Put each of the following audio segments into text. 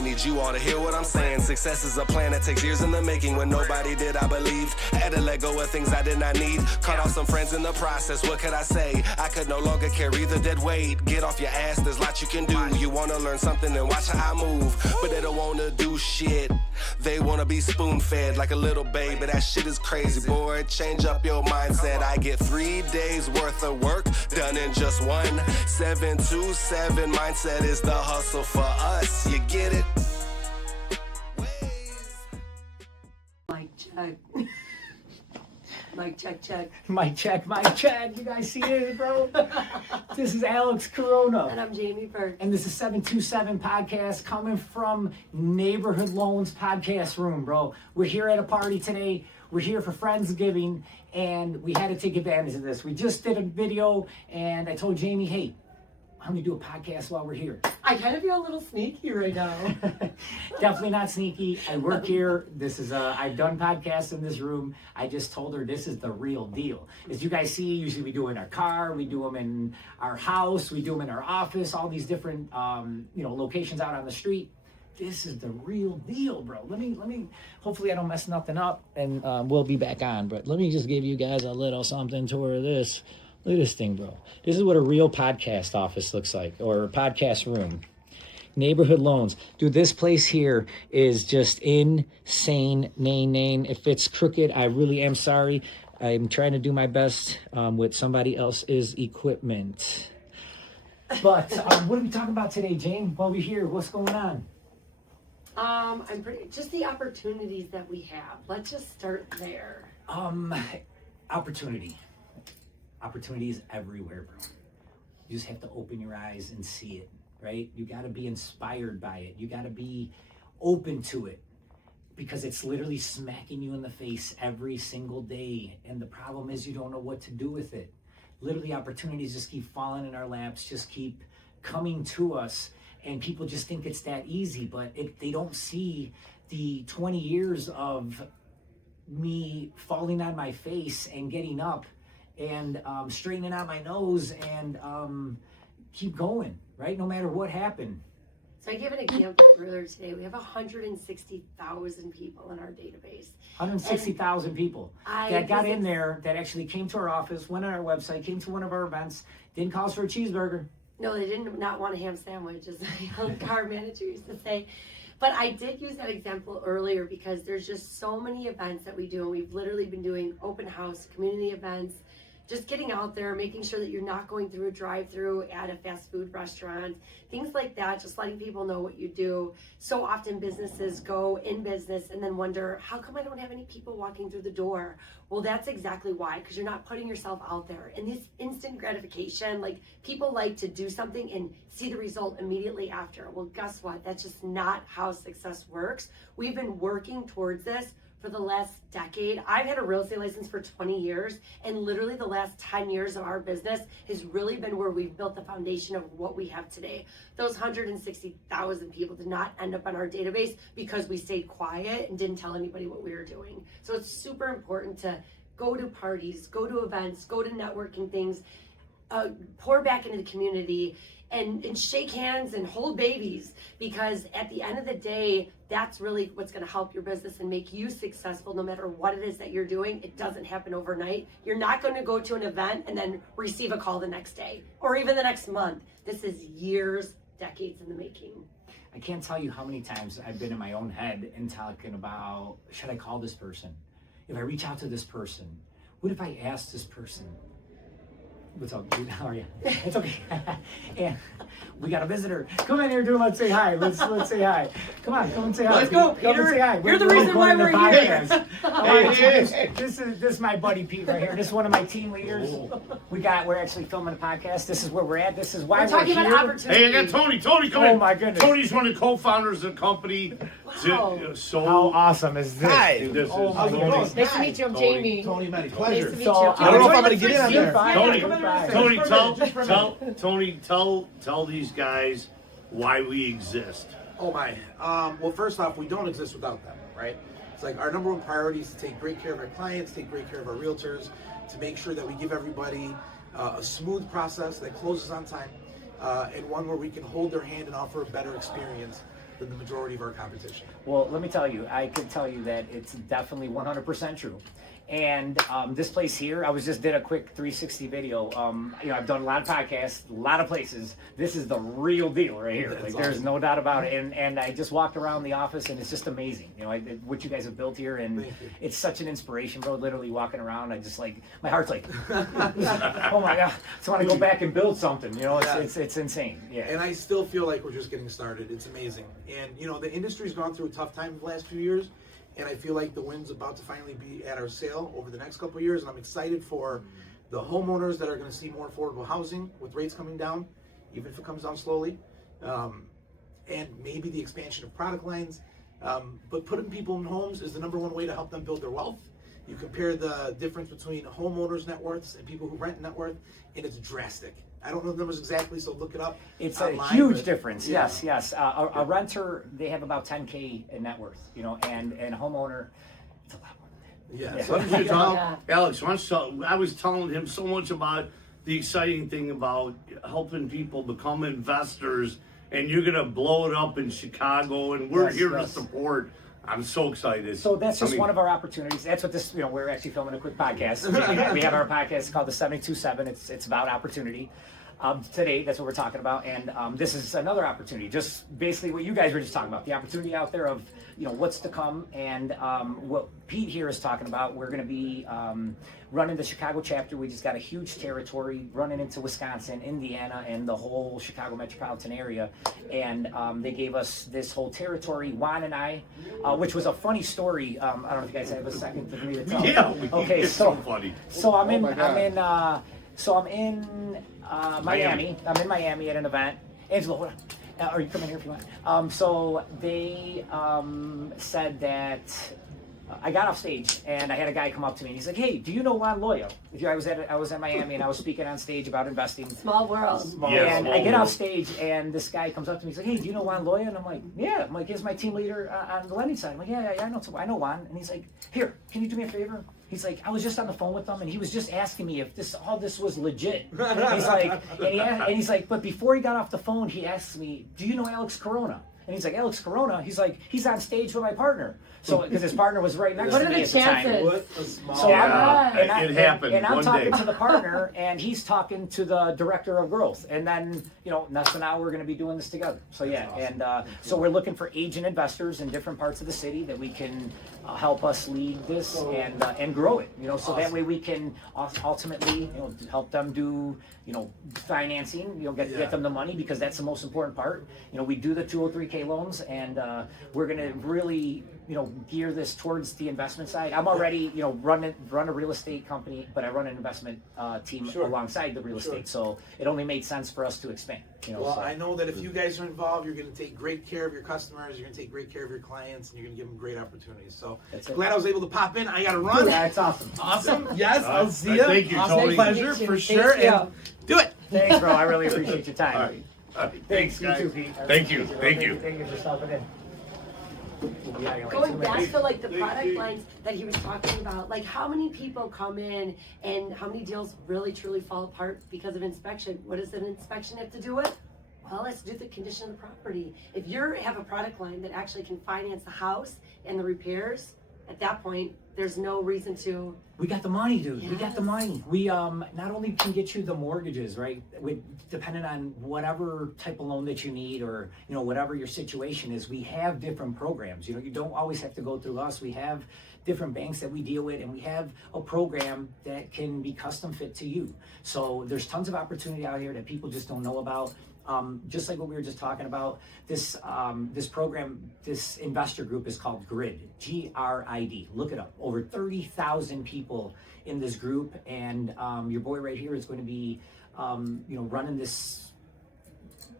I need you all to hear what I'm saying. Success is a plan that takes years in the making. When nobody did, I believed. Had to let go of things I did not need. Cut off some friends in the process, what could I say? I could no longer carry the dead weight. Get off your ass, there's lots you can do. You wanna learn something and watch how I move, but they don't wanna do shit. They wanna be spoon-fed like a little baby. That shit is crazy, boy. Change up your mindset. I get 3 days worth of work done in just one. 727 mindset is the hustle for us. You get it? Mic check. Mic check, check. Mic check, mic check. You guys see it, bro? This is Alex Corona. And I'm Jamie Burke. And this is 727 Podcast coming from Neighborhood Loans Podcast Room, bro. We're here at a party today. We're here for Friendsgiving, and we had to take advantage of this. We just did a video, and I told Jamie, hey, why don't we do a podcast while we're here? I kind of feel a little sneaky right now. Definitely not sneaky. I work here. This is I've done podcasts in this room. I just told her this is the real deal. As you guys see, usually we do it in our car, we do them in our house, we do them in our office, all these different locations out on the street. This is the real deal, bro. Let me. Hopefully I don't mess nothing up, and we'll be back on. But let me just give you guys a little something toward this. Look at this thing, bro. This is what a real podcast office looks like, or a podcast room. Neighborhood Loans. Dude, this place here is just insane. Nain. If it's crooked, I really am sorry. I'm trying to do my best with somebody else's equipment. But what are we talking about today, Jane? While we're here, what's going on? Just the opportunities that we have. Let's just start there. Opportunity. Opportunity is everywhere, bro. You just have to open your eyes and see it, right? You got to be inspired by it. You got to be open to it, because it's literally smacking you in the face every single day. And the problem is you don't know what to do with it. Literally, opportunities just keep falling in our laps, just keep coming to us. And people just think it's that easy, but they don't see the 20 years of me falling on my face and getting up and straightening out my nose and keep going, right? No matter what happened. So I gave an example earlier today. We have 160,000 people in our database. 160,000 people that got in there, that actually came to our office, went on our website, came to one of our events, didn't call us for a cheeseburger. No, they did not want a ham sandwich, as my car manager used to say. But I did use that example earlier because there's just so many events that we do, and we've literally been doing open house, community events, just getting out there, making sure that you're not going through a drive-through at a fast food restaurant, things like that, just letting people know what you do. So often businesses go in business and then wonder, how come I don't have any people walking through the door? Well, that's exactly why, because you're not putting yourself out there. And this instant gratification, like, people like to do something and see the result immediately after. Well, guess what? That's just not how success works. We've been working towards this for the last decade. I've had a real estate license for 20 years, and literally the last 10 years of our business has really been where we've built the foundation of what we have today. Those 160,000 people did not end up on our database because we stayed quiet and didn't tell anybody what we were doing. So it's super important to go to parties, go to events, go to networking things, pour back into the community, and shake hands and hold babies, because at the end of the day, that's really what's going to help your business and make you successful no matter what it is that you're doing. It doesn't happen overnight. You're not going to go to an event and then receive a call the next day or even the next month. This is years, decades in the making. I can't tell you how many times I've been in my own head and talking about, should I call this person? If I reach out to this person, what if I ask this person? What's up, dude? How are you? It's okay. And we got a visitor. Come in here, dude. Let's say hi. Let's say hi. Come on, come and say hi. Let's go, Come Peter. and say hi. You're the reason why we're here. This is my buddy Pete right here. This is one of my team leaders. We're actually filming a podcast. This is where we're at. This is why we're talking here. about opportunity. Hey, I got Tony. Tony, come in. Oh my goodness. Tony's one of the co-founders of the company. Wow. How awesome is this? Hi. Dude? This Oh is- my goodness. Nice to meet you. I'm Jamie. Tony, Matty, Nice pleasure. to meet So, you. I don't know if I'm gonna get in on there. Tony, tell these guys why we exist. Oh my. Well, first off, we don't exist without them, right? It's like our number one priority is to take great care of our clients, take great care of our realtors, to make sure that we give everybody a smooth process that closes on time, and one where we can hold their hand and offer a better experience than the majority of our competition. Well, let me tell you, I can tell you that it's definitely 100% true. And this place here, I did a quick 360 video. I've done a lot of podcasts, a lot of places. This is the real deal right here. That's There's awesome. no doubt about it. And I just walked around the office, and it's just amazing. What you guys have built here, and Thank you. it's such an inspiration, bro. Literally walking around, I just my heart's like, oh my god, I just want to go back and build something. It's insane. Yeah. And I still feel like we're just getting started. It's amazing. And the industry's gone through a tough time the last few years, and I feel like the wind's about to finally be at our sail over the next couple of years. And I'm excited for the homeowners that are going to see more affordable housing with rates coming down, even if it comes down slowly, and maybe the expansion of product lines. But putting people in homes is the #1 way to help them build their wealth. You compare the difference between homeowners' net worths and people who rent net worth, and it's drastic. I don't know the numbers exactly, so look it up. It's online, a huge but- difference. Yeah. Yes. A renter, they have about 10K in net worth, and a homeowner, it's a lot more than that. Yeah. Yeah. So Why don't you tell- Yeah. Alex, why don't you tell- I was telling him so much about the exciting thing about helping people become investors, and you're gonna blow it up in Chicago, and we're Yes, here yes. to support. I'm so excited. So that's just I mean, one of our opportunities. That's what this, we're actually filming a quick podcast. We have our podcast called the 727. It's about opportunity. Today, that's what we're talking about. And this is another opportunity, just basically what you guys were just talking about, the opportunity out there of, what's to come. And what Pete here is talking about, we're going to be running the Chicago chapter. We just got a huge territory running into Wisconsin, Indiana, and the whole Chicago metropolitan area. And they gave us this whole territory, Juan and I, which was a funny story. I don't know if you guys have a second for me to tell. Yeah, Okay, it's so funny. So I'm in Miami. Miami. I'm in Miami at an event. Angelo, hold on. Or you come in here if you want. So they said that I got off stage and I had a guy come up to me and he's like, "Hey, do you know Juan Loya?" I was at Miami and I was speaking on stage about investing. Small world. Yeah, And small I get world. off stage and this guy comes up to me. He's like, "Hey, do you know Juan Loya?" And I'm like, "Yeah." I'm like, "He's my team leader on the lending side." I'm like, "Yeah, I know Juan." And he's like, "Here, can you do me a favor?" He's like, "I was just on the phone with him, and he was just asking me if all this was legit." He's like, and he's like, but before he got off the phone, he asks me, "Do you know Alex Corona?" And he's like, "Alex Corona?" He's like, "He's on stage with my partner." So because his partner was right next What to are me the at the time. chances? What a small So Yeah, I'm, it happened and I'm one talking day. to the partner, and he's talking to the director of growth, and then so now we're going to be doing this together. So yeah, That's awesome. and so we're looking for agent investors in different parts of the city that we can help us lead this and grow it. So that Awesome. way we can ultimately help them do financing. Get Yeah. them the money because that's the most important part. We do the 203K loans, and we're going to really gear this towards the investment side. I'm already run a real estate company, but I run an investment team Sure. alongside the real Sure. estate. So it only made sense for us to expand. Well, so. I know that if you guys are involved, you're going to take great care of your customers, you're going to take great care of your clients, and you're going to give them great opportunities. So That's it. glad I was able to pop in. I got to run. Yeah, it's awesome. Awesome. Yes, All I'll right. see you. Thank you, Awesome. Tony. Pleasure Thank you. for Thank sure. you. And do it. Thanks, bro. I really appreciate your time. All right. All right. Thanks, guys. you too, Pete. I Thank you. appreciate it. Thank you. Thank you for stopping in. Yeah, you're like Going 2 back minutes. to like the product lines that he was talking about, like how many people come in and how many deals really truly fall apart because of inspection? What does an inspection have to do with? Well, let's do the condition of the property. If you have a product line that actually can finance the house and the repairs, at that point, there's no reason to. We got the money, dude. We got the Yes. money. We not only can get you the mortgages, right? Depending on whatever type of loan that you need, or whatever your situation is, we have different programs. You don't always have to go through us. We have different banks that we deal with, and we have a program that can be custom fit to you. So there's tons of opportunity out here that people just don't know about. Just like what we were just talking about, this program, this investor group is called GRID, GRID. Look it up. Over 30,000 people in this group, and your boy right here is going to be, running this.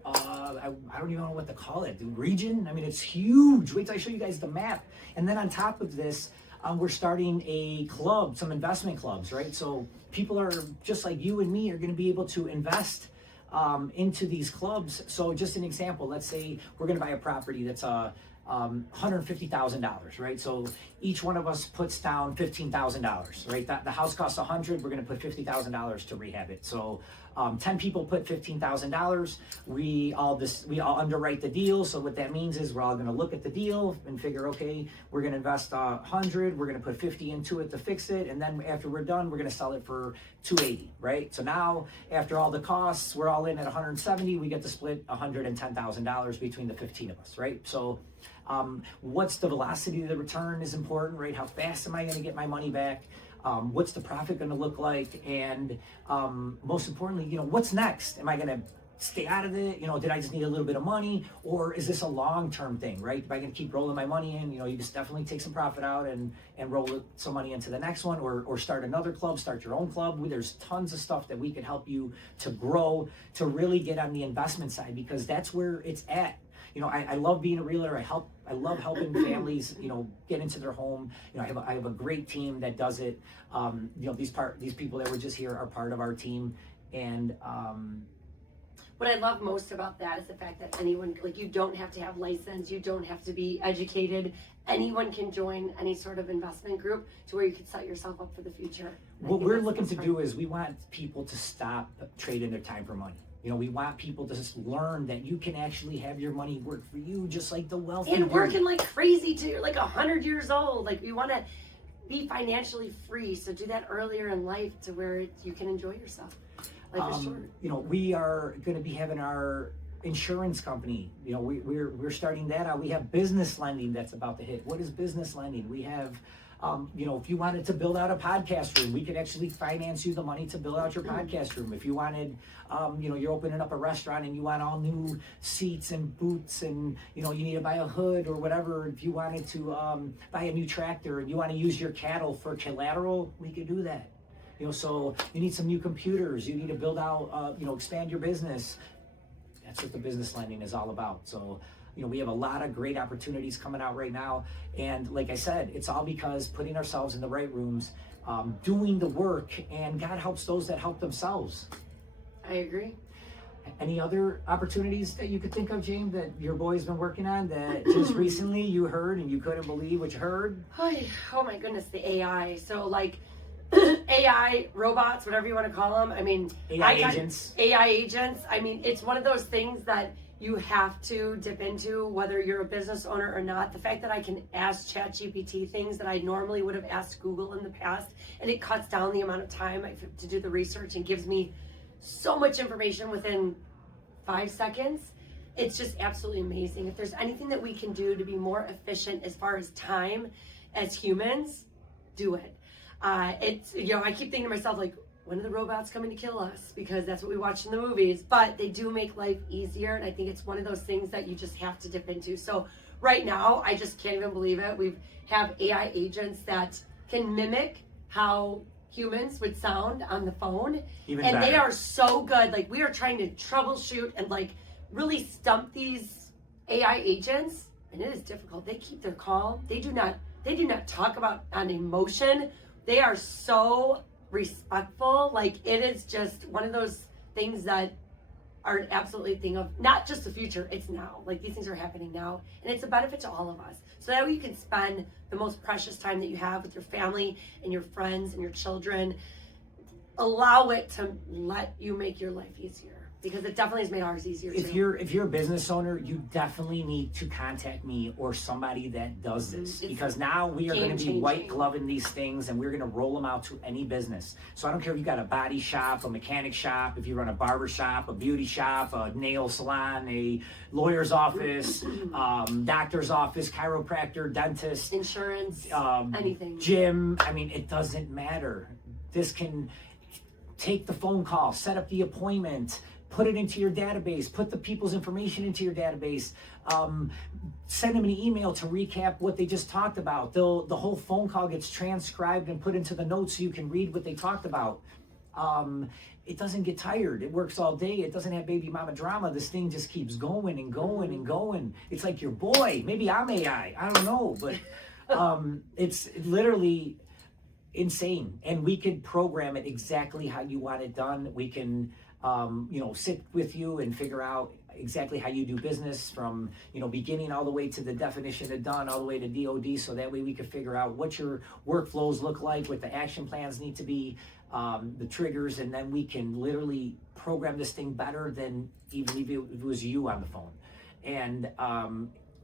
I don't even know what to call it. The region. I mean, it's huge. Wait till I show you guys the map. And then on top of this, we're starting a club, some investment clubs, right? So people are just like you and me are going to be able to invest into these clubs. So just an example, let's say we're going to buy a property that's $150,000, right? So each one of us puts down $15,000, right? The house costs $100, we're gonna put $50,000 to rehab it. So 10 people put $15,000. We all underwrite the deal. So what that means is we're all gonna look at the deal and figure, okay, we're gonna invest 100, we're gonna put 50 into it to fix it, and then after we're done, we're gonna sell it for 280, right? So now, after all the costs, we're all in at 170, we get to split $110,000 between the 15 of us, right? So what's the velocity of the return is important, right? How fast am I gonna get my money back? What's the profit going to look like? And most importantly, what's next? Am I going to stay out of it? Did I just need a little bit of money? Or is this a long-term thing, right? Am I going to keep rolling my money in? You just definitely take some profit out and roll some money into the next one, or start another club, start your own club. There's tons of stuff that we can help you to grow, to really get on the investment side, because that's where it's at. I love being a realtor. I love helping families, get into their home. I have a great team that does it. These people that were just here are part of our team. And what I love most about that is the fact that anyone, you don't have to have license, you don't have to be educated. Anyone can join any sort of investment group to where you can set yourself up for the future. What we're looking to do is we want people to stop trading their time for money. We want people to just learn that you can actually have your money work for you, just like the wealthy. And working like crazy till you're like 100 years old. We want to be financially free, so do that earlier in life to where you can enjoy yourself. Life is short. We are going to be having our insurance company. We're starting that out. We have business lending that's about to hit. What is business lending? We have. If you wanted to build out a podcast room, we could actually finance you the money to build out your podcast room. If you wanted, you're opening up a restaurant and you want all new seats and boots and, you need to buy a hood or whatever. If you wanted to buy a new tractor and you want to use your cattle for collateral, we could do that. So you need some new computers. You need to build out, expand your business. That's what the business lending is all about. So, we have a lot of great opportunities coming out right now. And like I said, it's all because putting ourselves in the right rooms, doing the work, and God helps those that help themselves. I agree. Any other opportunities that you could think of, James, that your boy's been working on that just recently you heard and you couldn't believe what you heard? Oh my goodness, the AI. So AI robots, whatever you want to call them. AI agents. AI agents. It's one of those things that you have to dip into, whether you're a business owner or not. The fact that I can ask ChatGPT things that I normally would have asked Google in the past, and it cuts down the amount of time I have to do the research and gives me so much information within 5 seconds. It's just absolutely amazing. If there's anything that we can do to be more efficient as far as time as humans, do it. I keep thinking to myself, when are the robots coming to kill us? Because that's what we watch in the movies. But they do make life easier, and I think it's one of those things that you just have to dip into. So right now, I just can't even believe it. We have AI agents that can mimic how humans would sound on the phone. Even better. They are so good. We are trying to troubleshoot and really stump these AI agents, and it is difficult. They keep their calm. They do not talk about an emotion. They are so respectful. It is just one of those things that are an absolutely thing of not just the future, it's now. These things are happening now, and it's a benefit to all of us. So that way you can spend the most precious time that you have with your family and your friends and your children. Allow it to let you make your life easier, because it definitely has made ours easier if too. If you're a business owner, you definitely need to contact me or somebody that does this, because now we are going to be white gloving these things, and we're going to roll them out to any business. So I don't care if you got a body shop, a mechanic shop, if you run a barber shop, a beauty shop, a nail salon, a lawyer's office, doctor's office, chiropractor, dentist, insurance, anything, gym. It doesn't matter. This can take the phone call, set up the appointment, put it into your database, put the people's information into your database, send them an email to recap what they just talked about. The whole phone call gets transcribed and put into the notes so you can read what they talked about. It doesn't get tired. It works all day. It doesn't have baby mama drama. This thing just keeps going and going and going. It's like your boy. Maybe I'm AI. I don't know. But it's literally insane. And we could program it exactly how you want it done. We can, sit with you and figure out exactly how you do business from, beginning all the way to the definition of done, all the way to DOD. So that way we could figure out what your workflows look like, what the action plans need to be, the triggers, and then we can literally program this thing better than even if it was you on the phone. And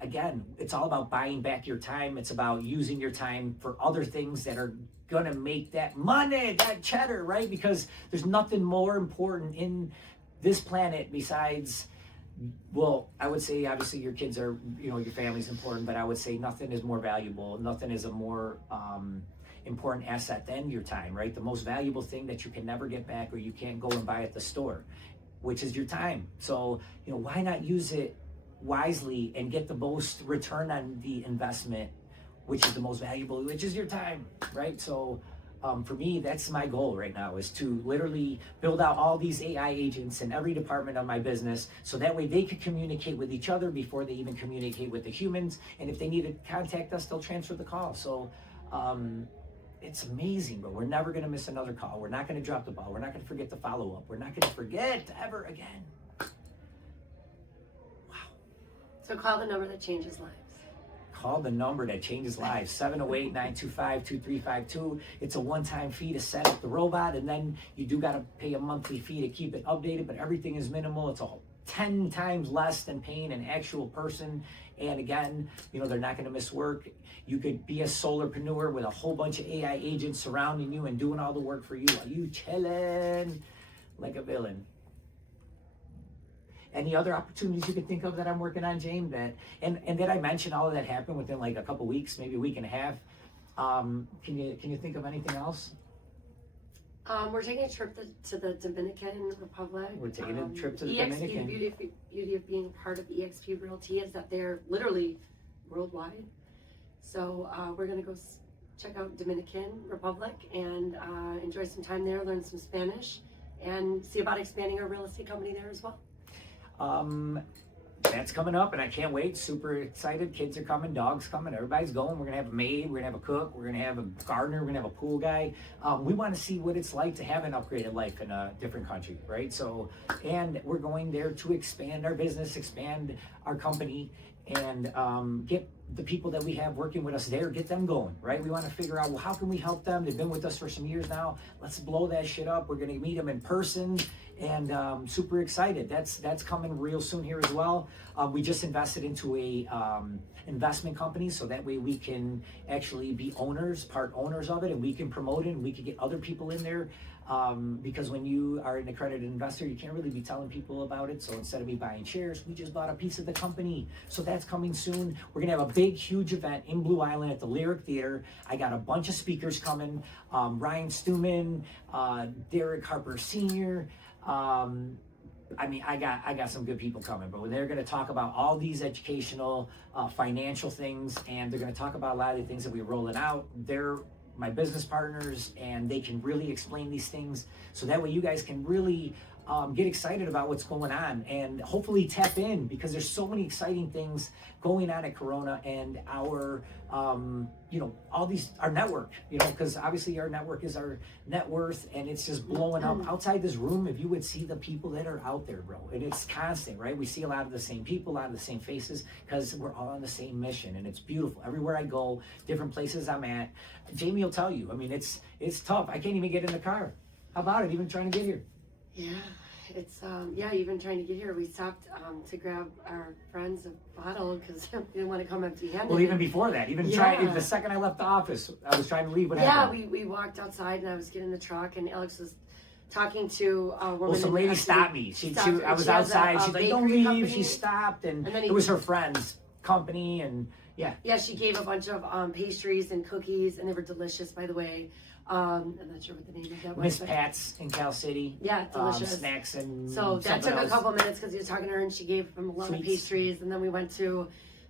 again, it's all about buying back your time. It's about using your time for other things that are gonna make that money, that cheddar, right? Because there's nothing more important in this planet besides, well, I would say obviously your kids are, your family's important, but I would say nothing is more valuable. Nothing is a more important asset than your time, right? The most valuable thing that you can never get back or you can't go and buy at the store, which is your time. So, why not use it wisely and get the most return on the investment, which is the most valuable, which is your time, right? So for me, that's my goal right now, is to literally build out all these AI agents in every department of my business, so that way they could communicate with each other before they even communicate with the humans. And if they need to contact us, they'll transfer the call. So it's amazing, but we're never gonna miss another call. We're not gonna drop the ball. We're not gonna forget the follow-up. We're not gonna forget ever again. So call the number that changes lives. Call the number that changes lives, 708-925-2352. It's a one-time fee to set up the robot, and then you do got to pay a monthly fee to keep it updated, but everything is minimal. It's 10 times less than paying an actual person. And again, they're not going to miss work. You could be a solarpreneur with a whole bunch of AI agents surrounding you and doing all the work for you while you chilling like a villain. Any other opportunities you can think of that I'm working on, James? And did I mention all of that happened within like a couple weeks, maybe a week and a half? Can you think of anything else? We're taking a trip to the Dominican Republic. We're taking a trip to the EXP, Dominican. The beauty of being part of EXP Realty is that they're literally worldwide. So we're gonna go check out Dominican Republic and enjoy some time there, learn some Spanish, and see about expanding our real estate company there as well. That's coming up, and I can't wait. Super excited. Kids are coming, dogs coming, everybody's going. We're gonna have a maid, we're gonna have a cook, we're gonna have a gardener, we're gonna have a pool guy. We want to see what it's like to have an upgraded life in a different country, right? So, and we're going there to expand our business, expand our company, and get the people that we have working with us there, get them going, right? We want to figure out, well, how can we help them? They've been with us for some years now. Let's blow that shit up. We're going to meet them in person, and super excited. That's coming real soon here as well. We just invested into a investment company, so that way we can actually be part owners of it, and we can promote it, and we can get other people in there. Because when you are an accredited investor, you can't really be telling people about it. So instead of me buying shares, we just bought a piece of the company. So that's coming soon. We're gonna have a big, huge event in Blue Island at the Lyric Theater. I got a bunch of speakers coming. Ryan Stuman, Derek Harper Sr. I got some good people coming, but they're going to talk about all these educational, financial things, and they're going to talk about a lot of the things that we're rolling out. They're my business partners, and they can really explain these things, so that way you guys can really get excited about what's going on, and hopefully tap in, because there's so many exciting things going on at Corona and our our network, because obviously our network is our net worth, and it's just blowing up. Outside this room, if you would see the people that are out there, bro, and it's constant, right? We see a lot of the same people, a lot of the same faces, because we're all on the same mission, and it's beautiful. Everywhere I go, different places I'm at, Jamie will tell you, it's tough. I can't even get in the car. How about it, even trying to get here? Yeah, it's even trying to get here, we stopped to grab our friends a bottle because we didn't want to come empty-handed. Well, even before that, the second I left the office, I was trying to leave. What happened? Yeah, we walked outside, and I was getting in the truck, and Alex was talking to a woman. Well, some lady stopped me. I was outside. She's like, "Don't leave." Company. She stopped, and it was her friend's company, and yeah. Yeah, she gave a bunch of pastries and cookies, and they were delicious, by the way. I'm not sure what the name of that was. Miss Pat's in Cal City. Yeah, delicious. Snacks and so that took a couple minutes because he was talking to her, and she gave him a lot of pastries, and then we went to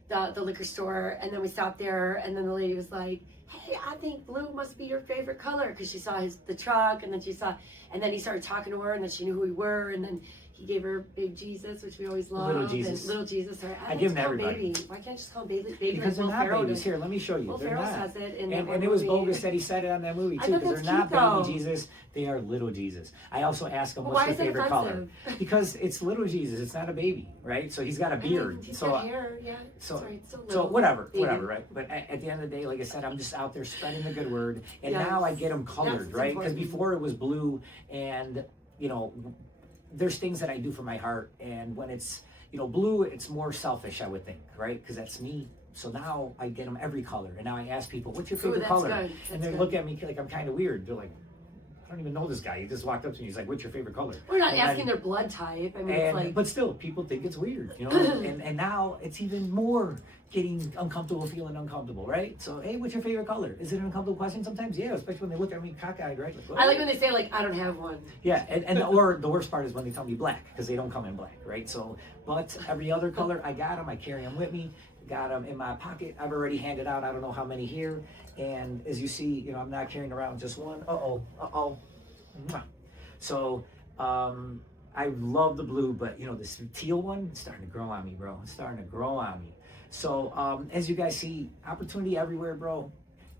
the liquor store, and then we stopped there, and then the lady was like, "Hey, I think blue must be your favorite color," because she saw the truck, and then he started talking to her, and then she knew who we were, and then He gave her Big Jesus, which we always love. Little Jesus. And Little Jesus. Or I give them to everybody. Baby. Why can't I just call him baby? Because they're Will not Ferrell babies. does. Here, let me show you. Will They're Ferrell not. says it in And that it was movie. bogus that he said it on that movie I too, thought because that's they're not cute, though. baby Jesus. They are little Jesus. I also ask him, But what's why your is it favorite color? offensive? Because it's little Jesus. It's not a baby, right? So he's got a I mean, beard. he's So got hair, yeah. so, Sorry, it's a so little whatever, baby. right? But at the end of the day, like I said, I'm just out there spreading the good word, and Yes. now I get them colored, That's right? Because important. before it was blue, and you know, there's things that I do for my heart, and when it's blue, it's more selfish, I would think, right? Because that's me. So now I get them every color, and now I ask people, "What's your favorite that's color?" good. And That's they good. look at me like I'm kind of weird. They're like, "I don't even know this guy. He just walked up to me. He's like, what's your favorite color?" We're not And asking then- their blood type. I mean, it's like. but still, people think it's weird, and now it's even more getting uncomfortable, feeling uncomfortable, right? So, hey, what's your favorite color? Is it an uncomfortable question sometimes? Yeah, especially when they look at me cockeyed, right? Like, I like when they say, like, I don't have one. yeah, and or the worst part is when they tell me black, because they don't come in black, right? So, but every other color, I got them. I carry them with me. Got them in my pocket. I've already handed out, I don't know how many here. And as you see, I'm not carrying around just one. Mwah. So, I love the blue, but this teal one, it's starting to grow on me, bro. It's starting to grow on me. So, as you guys see, opportunity everywhere, bro.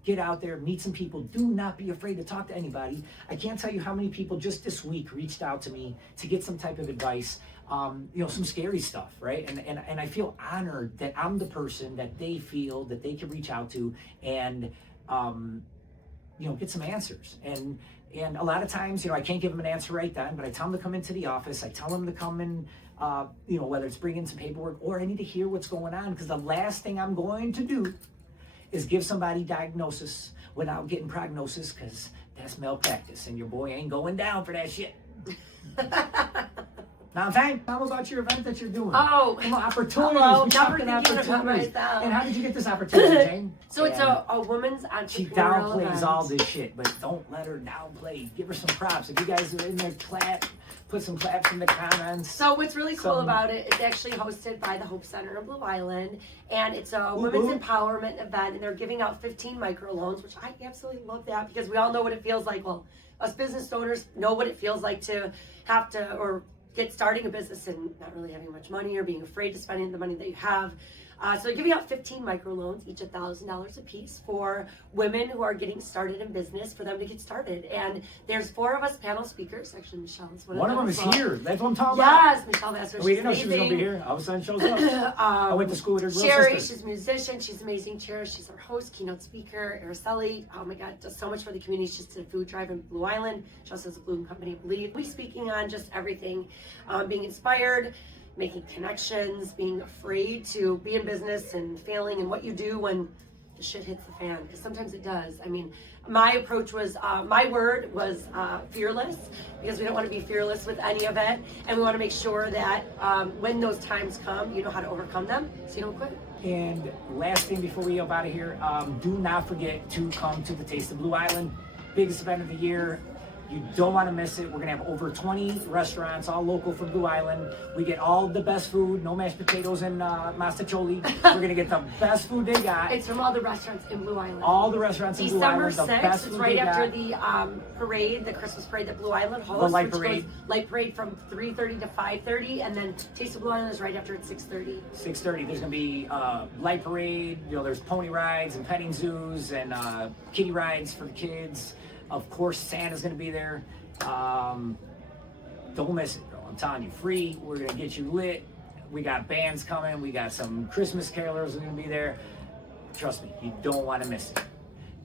Get out there, meet some people. Do not be afraid to talk to anybody. I can't tell you how many people just this week reached out to me to get some type of advice. Some scary stuff, right? And I feel honored that I'm the person that they feel that they can reach out to and get some answers. And a lot of times, I can't give them an answer right then, but I tell them to come into the office. I tell them to come in, whether it's bring in some paperwork or I need to hear what's going on, because the last thing I'm going to do is give somebody diagnosis without getting prognosis, because that's malpractice, and your boy ain't going down for that shit. Now, tell them about your event that you're doing. Oh, Come on, opportunities. hello. We Never talking thinking about opportunities. myself. And how did you get this opportunity, Jane? So it's And a woman's she entrepreneurial downplays event. all this shit, but don't let her downplay. Give her some props. If you guys are in there, clap. Put some claps in the comments. So what's really cool Some- about it, it's actually hosted by the Hope Center in Blue Island, and it's a women's empowerment event, and they're giving out 15 microloans, which I absolutely love that, because we all know what it feels like. Well, us business owners know what it feels like to have to, or get starting a business and not really having much money or being afraid to spend the money that you have. So they're giving out 15 microloans, each $1,000 a piece, for women who are getting started in business, for them to get started. And there's 4 of us panel speakers. Actually, Michelle's One of them as is well. here. That's what I'm talking about. Yes, Michelle Vassar. We didn't know she was going to be here. All of a sudden, shows up. I went to school with her little Sherry, sister. she's a musician. She's amazing. Cheryl, she's our host, keynote speaker. Araceli, oh my God, does so much for the community. She just did a food drive in Blue Island. She also has a Blue Company, I believe. We'll be speaking on just everything, being inspired, making connections, being afraid to be in business and failing, and what you do when the shit hits the fan, because sometimes it does. I mean, my approach was, my word was fearless, because we don't want to be fearless with any of it, and we want to make sure that when those times come, you know how to overcome them, so you don't quit. And last thing before we up out of here, do not forget to come to the Taste of Blue Island, biggest event of the year. You don't want to miss it. We're going to have over 20 restaurants, all local from Blue Island. We get all the best food, no mashed potatoes and mastacholi. We're going to get the best food they got. It's from all the restaurants in Blue Island. All the restaurants in Blue December Island, the 6th, best it's food right they after got. the parade, the Christmas parade that Blue Island hosts. The light which parade. Goes, light parade from 3:30 to 5:30, and then Taste of Blue Island is right after at 6:30. 6:30. There's going to be light parade. There's pony rides and petting zoos and kiddie rides for the kids. Of course, Santa's going to be there. Don't miss it, bro. I'm telling you, free. We're gonna get you lit. We got bands coming. We got some Christmas carolers are gonna be there. Trust me, you don't want to miss it.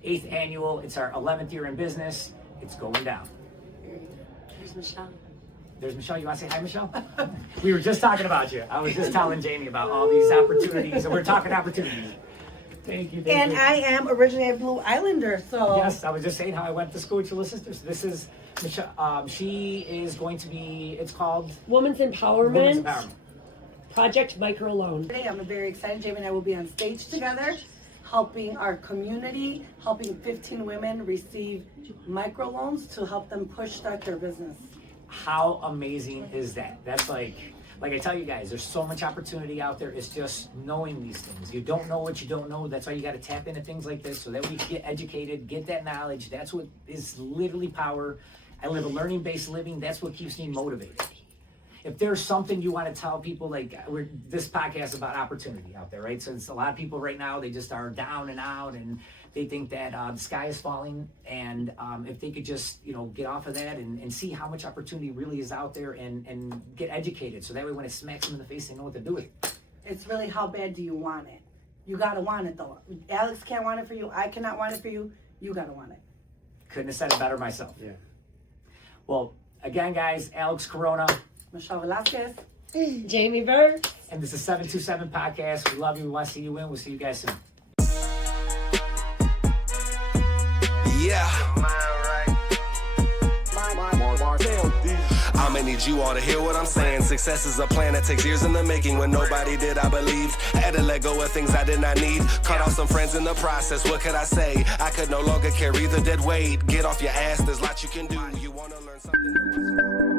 8th annual. It's our 11th year in business. It's going down. Here's Michelle. There's Michelle. You want to say hi, Michelle? We were just talking about you. I was just telling Jamie about all these opportunities, and we're talking opportunities. Thank you. And you. I am originally a Blue Islander, so Yes, I was just saying how I went to school with your little sisters. This is Michelle. She is going to be. It's called Women's Empowerment, Women's Empowerment. Project Microloan. today I'm very excited. Jamie and I will be on stage together, helping our community, helping 15 women receive microloans to help them push start their business. How amazing is that? That's like I tell you guys, there's so much opportunity out there. It's just knowing these things. You don't know what you don't know. That's why you got to tap into things like this so that we can get educated, get that knowledge. That's what is literally power. I live a learning-based living. That's what keeps me motivated. if there's something you want to tell people, like this podcast is about opportunity out there, right? So it's a lot of people right now, they just are down and out, and they think that the sky is falling. And if they could just, get off of that and see how much opportunity really is out there and get educated. So that way when it smacks them in the face, they know what to do with it. It's really how bad do you want it? You gotta want it though. Alex can't want it for you. I cannot want it for you. You gotta want it. Couldn't have said it better myself. Yeah. Well, again, guys, Alex Corona. Michelle Velasquez. Jamie Bird. And this is 727 Podcast. We love you. We want to see you in. We'll see you guys soon. Yeah. I'ma need you all to hear what I'm saying. Success is a plan that takes years in the making. When nobody did, I believed. Had to let go of things I did not need. Cut off some friends in the process. What could I say? I could no longer carry the dead weight. Get off your ass, there's lots you can do. You wanna learn something that wasn't